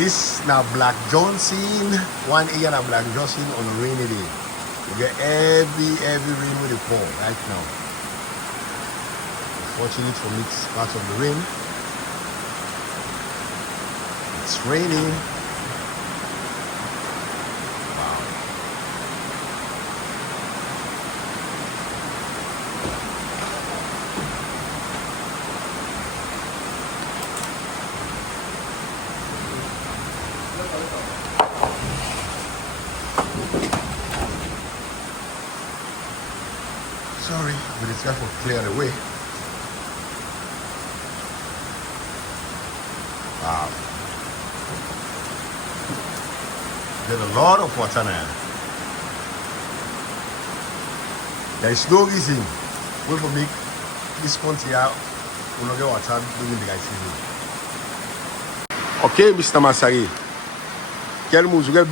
This now Black Johnson, one area now Black Johnson on a rainy day. You get heavy rain with the pour right now. Unfortunately for me, it's part of the rain. It's raining. Wow. Sorry, but it's got to clear the way. Wow. There's a lot of water now. There is no reason we will make this country out. We will not get water during the guys season. Okay, Mr. Mansaray. Tell me, we get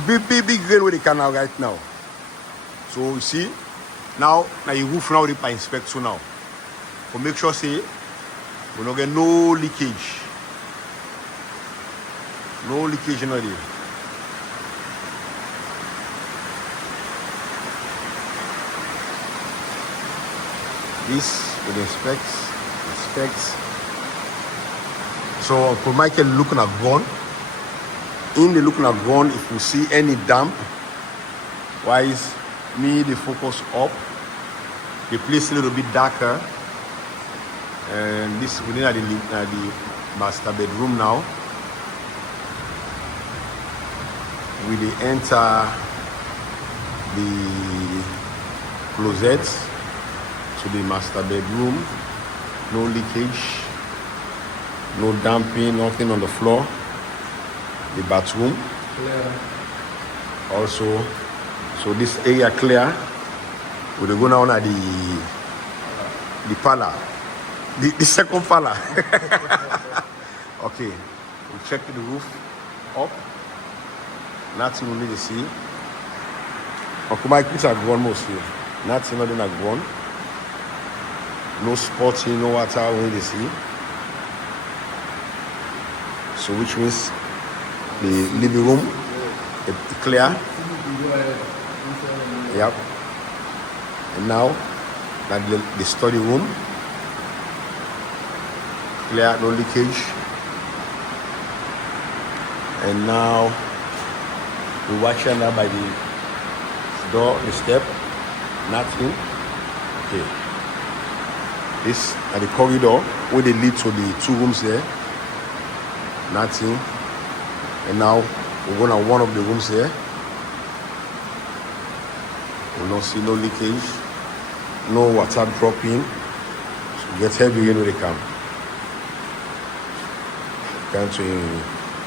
big rain with the canal right now. So you see, now you roof now the inspect so now. To make sure say we don't get no leakage. No leakage in there. This with inspects. So for Michael looking at gun. In the looking at gun, if you see any damp, wise me the focus up, the place a little bit darker, and this within the master bedroom now. We enter the closet to the master bedroom. No leakage, no damping, nothing on the floor. The bathroom clear. Also, so this area clear. We go now at the parlor, the second parlor. Okay, we check the roof up. Nothing we need to see. Okay, my kids are gone mostly. Nothing not in a gone. No spotting, no water we need to see. So which means the living room clear. Yep. And now the study room clear, no leakage. And now we watch now by the door, the step, nothing. Okay. This at the corridor where they lead to the two rooms there. Nothing. And now we're going to one of the rooms here. We don't see no leakage, no water dropping. So get heavy in with the camp. Come to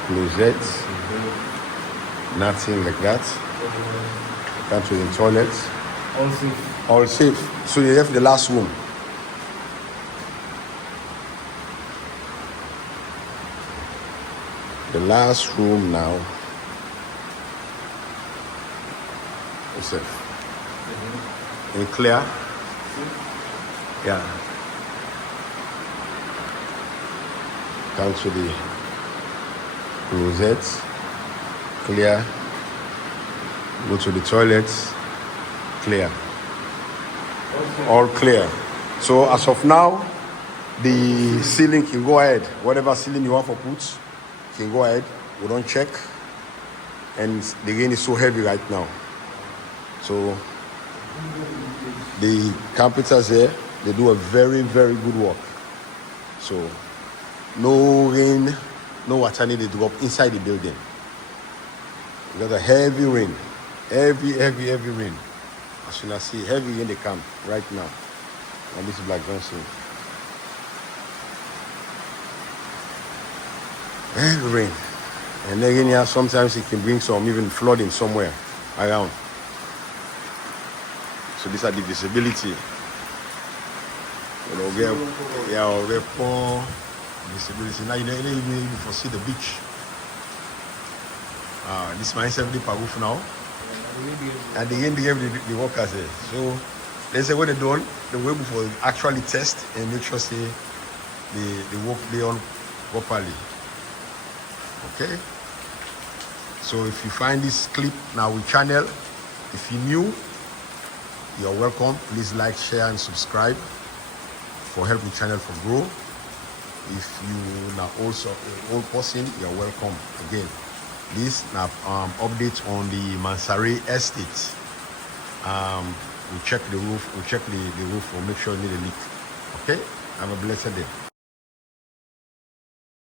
closet. Nothing like that. Come to the toilet. All safe. All safe. So you have the last room. The last room now is safe. And clear? Yeah. Come to the closet. Clear. Go to the toilet. Clear. All clear. So as of now, the ceiling can go ahead. Whatever ceiling you want for put, can go ahead. We don't check. And the rain is so heavy right now. So the carpenters here, they do a very good work. So no rain, no water needed to drop inside the building. We got a heavy rain. Heavy rain. As you can see, heavy in the camp right now. And this is Black Johnson. Heavy rain. And then here, sometimes it can bring some even flooding somewhere around. So these are the visibility. We get poor visibility. Now you don't even foresee the beach. This man is 70 per roof now. At the end, they have the workers here. So they say when they're done, they wait before actually test and make sure say the work they on properly. Okay. So if you find this clip now with channel, if you're new, you're welcome. Please like, share, and subscribe for help the channel for grow. If you now also an old person, you're welcome again. This now update on the Mansaray estate. We check the roof. We check the roof. We'll make sure you need a leak. Okay. Have a blessed day.